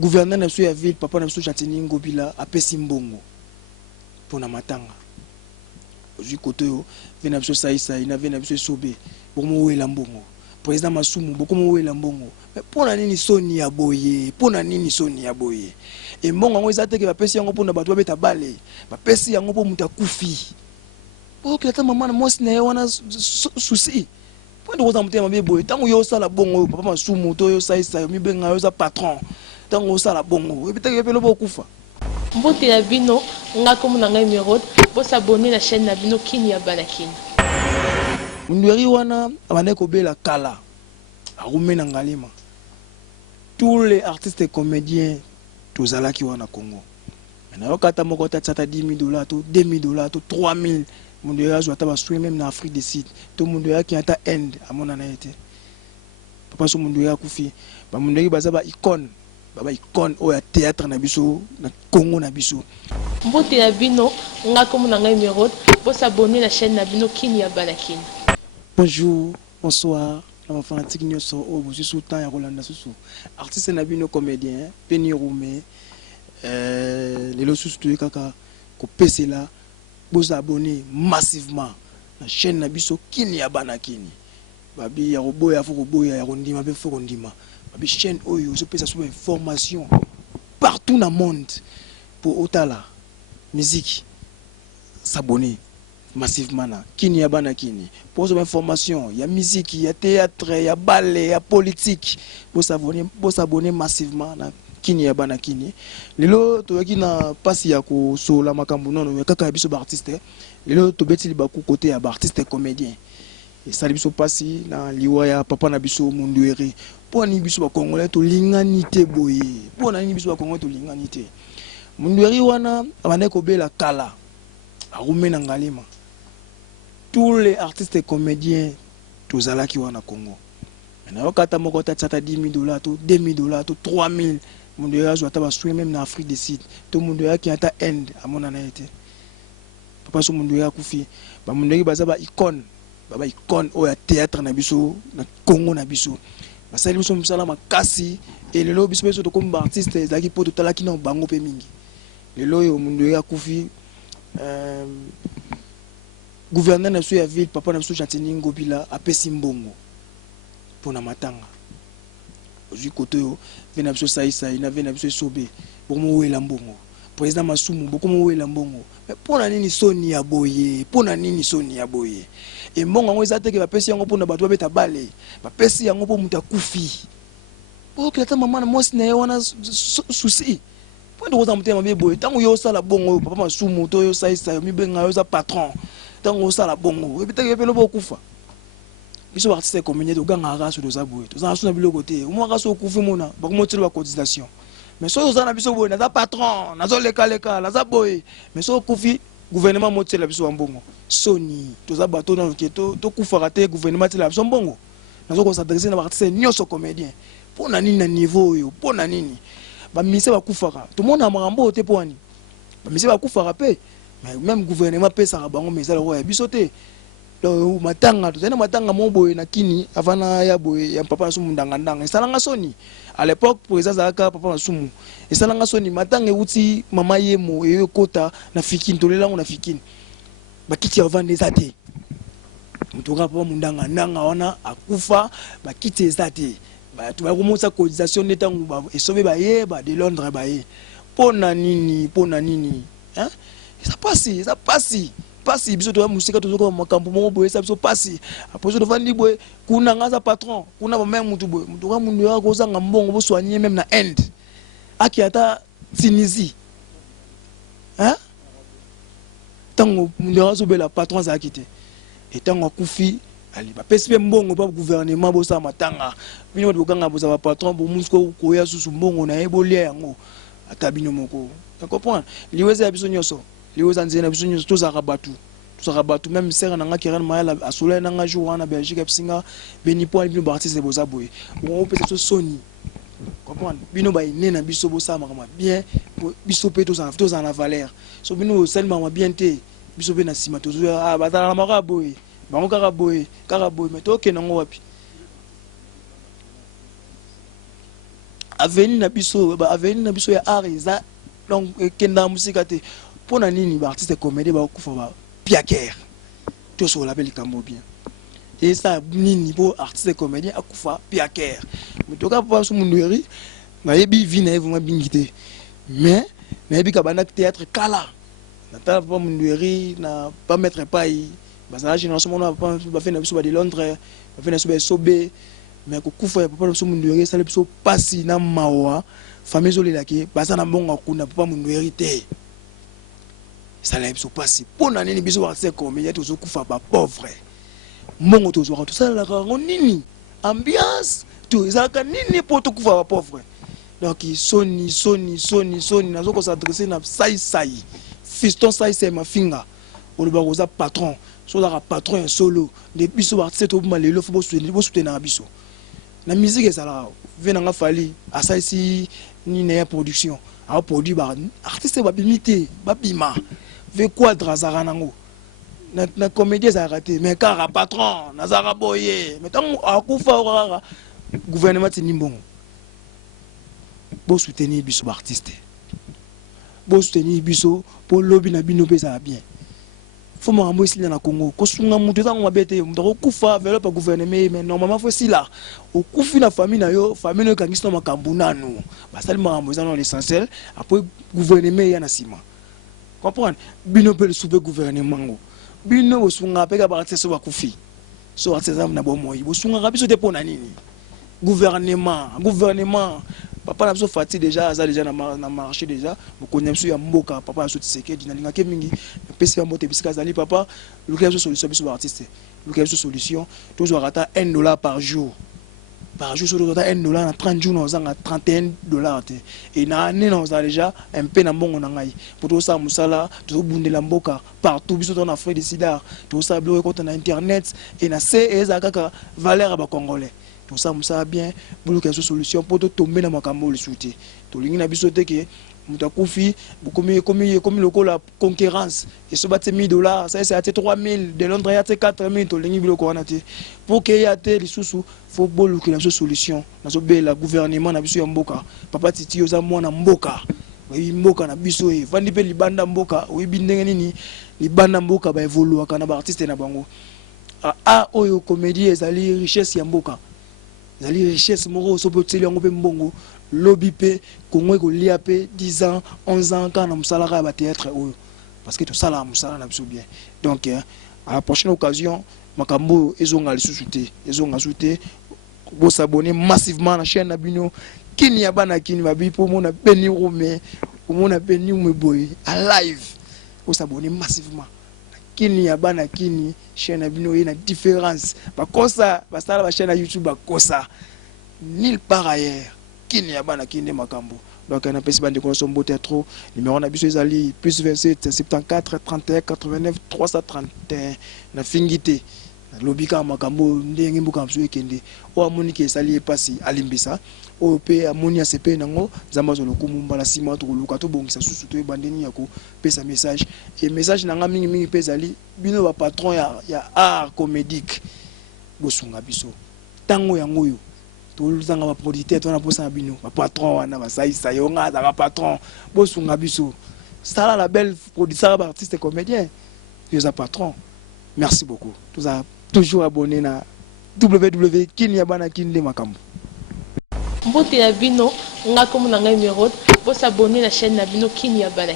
gouverneur na biso ya ville papa na biso Chantini Ngobila apesi mbongo pona matanga ozwi koto yo ve na biso saisai na ve na biso esobe bokomo wela mbongo président Masumu bokomo wela mbongo mais pona nini soni ya boye pona nini soni ya boye e mbongo yango eza teke bapesi yango pona bato babeta bale bapesi yango po mutu akufi po kila mama na mwasi na ye wana souci po ndo koza mutema mabe boye tango yo osala bongo papa Masumu to yo saisai mibenga yo za patron tango osala bongo ebitaki epelo bokufa mbote ya bino nga komo na ngai Merode bo s'abonner na chaîne na bino Kini ya Banakini Mundweri wana abane kobela kala arume na ngalima tous les artistes et comédiens tozalaki wana Congo maintenant okata moko tatsata $10,000 to $2,000 to $3,000 Mundweri azwa ta baswe même na Afrique du Sud to Mundweri ki ata Inde amona na ete papa so Mundweri akufi ba Mundweri baza ba icône baba icône o ya théâtre na biso na Congo na biso mbote ya bino nga komo na ngai Merode bo s'abonner na chaîne na bino Kini ya Banakini. Bonjour, bonsoir, la fanatique nyonso o bosi sultan ya Rolanda susu. Artiste na bino comédien, Penny Roumé, lelo susu to kaka ko pesela, vous abonnez massivement la chaîne na biso Kini ya Banakini. Babi ya robo ya foko ya rondima be foko ndima. Babi chaîne oyo so pesa sur information partout dans le monde pour otala musique s'abonner massivement na Kini ya Banakini pour cette information il y a musique il y a théâtre il y a ballet il y a politique pour s'abonner massivement na Kini ya Banakini lelo to yaki na pasi ya ko so la makambo nono kaka biso ba artiste lelo to beti libaku côté ya ba artiste comédien et ça biso pasi na liwa ya papa na biso Mundweri pour ni biso ba congolais to linganité boye pour na ni biso ba congolais to linganité Mundweri wana abane ko bela kala arume na ngalima tous les artistes et comédiens tozalaki wana Congo maintenant okata moko tatsata $10,000 to $2,000 to $3,000 Mundweri azwa ta baswe même na Afrique du Sud to Mundweri ki ata Inde amona na ete papa so Mundweri akufi ba Mundweri baza ba icône baba icône o ya théâtre na biso na Congo na biso basali biso musala makasi et lelo biso biso to comme artiste ezaki po totalaki na bango pe mingi lelo yo Mundweri akufi gouverneur na biso ya ville papa na biso Chantini Ngobila apesi mbongo pona matanga ozwi koto yo ve na biso saisai na ve na biso esobe bokomo wela mbongo président Masumu bokomo wela mbongo mais pona nini soni ya boye pona nini soni ya boye e mbongo yango eza teke bapesi yango pona bato babeta bale bapesi yango po mutu akufi po kila mama na mwasi na ye wana souci po ndo koza mutema mabe boye tango yo osala bongo papa Masumu to yo saisai mibenga yo za patron tango osala bongo ebitaki epelo bokufa biso artiste comédien to ganga raso to za boye to za suna biloko te mo raso okufi mona bakomotela ba cotisation mais so za na biso boye na za patron na zo leka na za boye mais so okufi gouvernement motela biso wa mbongo soni to za bato na keto to kufa te gouvernement tela biso mbongo na zo ko s'adresser na artiste nyonso comédien pona nini na niveau yo pona nini ba mise ba kufaka to mona marambo te poani ba mise ba kufaka pe mais même gouvernement pesa bango mais ça le roi biso te lo matanga to tena matanga mo boye na Kini avana ya boye ya papa Masumu ndanga esalanga soni à l'époque président zaka papa Masumu esalanga soni matanga uti mama yemo eyo kota na fikini tolelango na fikini bakiti avande zate mutoka papa mundanga ndanga wana akufa bakiti ezate ba tu ba komonsa cotisation netango ba esobe ba ye ba de Londres ba ye pona nini hein ça passe biso to musika to zoko makambo mo boye ça biso passe après to vandi boye kuna ngaza patron kuna ba même mutu boye mutu ka mundu ya ko zanga mbongo bo soigner même na Inde aki ata Tunisie hein tango mundu ya so bela patron za akite et tango akufi ali ba pesi mbongo pa gouvernement bo sa matanga bino bo kanga bo sa patron bo musko ko ya susu mbongo na ebolia yango ata bino moko tu comprends liweze ya biso nyoso liweza nzena biso nyoso tozaka batu même sera nanga kiran mayala asola nanga jour wana Belgique psinga beni po bino ba artiste boza boye on peut se soni comprendre bino ba ine na biso bo sa makama bien biso pe toza na valeur so bino seulement bien te biso pe na sima tozo batala na maka boye bango kaka boye mais to ke nango wapi avenir na biso ya art eza donc kenda musika te pona nini ba artiste comédie ba kufa ba piaker to so la belle kambo bien et ça nini bo artiste comédien akufa piaker mais to ka pa so mundueri na yebi vi na evuma bingité mais na yebi ka bana théâtre kala na ta pa mundueri na pas mettre pas bazala génération mona ba fait na biso ba de Londres ba fait na so ba sobe mais ko kufa papa so mundueri ça le biso pasi na mawa famille zo lelaki baza na mbongo kuna papa mundueri te ça le biso pasi pona nini biso artiste comédien to so kufa ba pauvre mbongo to zo tout ça la nini ambiance tout ezalaka nini po to kufa ba pauvre donc soni nazo ko s'adresser na sai fiston sai mafinga oloba koza patron so la patron solo de biso artiste to malelo fo bo soutenir biso na musique ezala venanga fali asaisi ni na production a produit ba artiste ba bimité ba bima ve quadra zaranango na comédie ça raté mais car patron nazara boye mais tant akufa gouvernement tini mbongo bo soutenir biso artiste bo soutenir biso pour lobby na bino pesa bien faut mo ambo sila na Congo ko sunga mutu tango mabete mutako kufa velo pa gouvernement mais normalement faut sila o kufi na famille na yo famille no kangisi na makambu nanu basali makambu za no l'essentiel après gouvernement ya na sima comprendre bino pe le soupe gouvernement ngo bino osunga pe ka ba artiste ba kufi so artiste na bo moyi bo sunga biso te pona nini gouvernement papa na biso fati déjà na marché déjà mo connais biso ya mboka papa so tseke dinalinga ke mingi pesi ya mbote bisika zali papa luka solution biso ba artiste luka solution toujours ata $1 par jour sur le total $1 na 30 jours nous avons $31 et na année nous avons déjà un peu na mbongo na ngai pour tout ça musala tout bundela mboka partout biso dans Afrique du Sud tout ça bloqué contre na internet et na CESA kaka valeur ba congolais tout ça musala bien pour que solution pour tomber na makambo le souté to lingi na biso te ke mutakufi comme la concurrence et se battre $1000 ça c'est à $3000 de Londres à $4000 to lingi biloko wana te pour que ya te lisusu faut boluka la solution na so be la gouvernement na biso ya mboka papa titi oza mwana mboka oui mboka na biso e vandi pe libanda mboka oui bindenge nini libanda mboka ba évoluer kana ba artiste na bango oyo comédie ezali richesse ya mboka ezali richesse moko so pe tseli yango pe mbongo lobby pe Congo ko lia pe 10 ans 11 ans quand on salara ba théâtre oyo parce que tout ça là musala na biso bien donc à la prochaine occasion makambo ezonga lisusuté ezonga souté bo s'abonner massivement à la chaîne Nabino kini ya bana kini babi pour mona beni rome pour mona beni boy à live bo s'abonner massivement kini ya bana kini chaîne Nabino ina différence ba kosa ba sala ba chaîne YouTube ba kosa nulle part ailleurs kini ya bana kini makambo donc on a pesi bande ko sombo trop numéro na biso ezali plus 27 74 31 89 331 na fingité lobika makambo ndenge mbuka mso ekende o amoni ke sali epasi alimbisa o pe amoni asepe nango zamba zo lokumu mbala sima to luka to bongisa susu to bandeni yako pesa message et message nanga mingi pezali bino ba patron ya art comédique bosunga biso tango yango yo to zanga ba producteur to na posa na bino ba patron wana ba saisa yo nga za ba patron bosunga biso sala la belle producteur ba artiste comédien yo za patron. Merci beaucoup. Tous a toujours abonné na www.kinyabana.kinde makambo. Mbote ya bino nga comme na ngai numéro, pour s'abonner la chaîne na bino Kinyabana.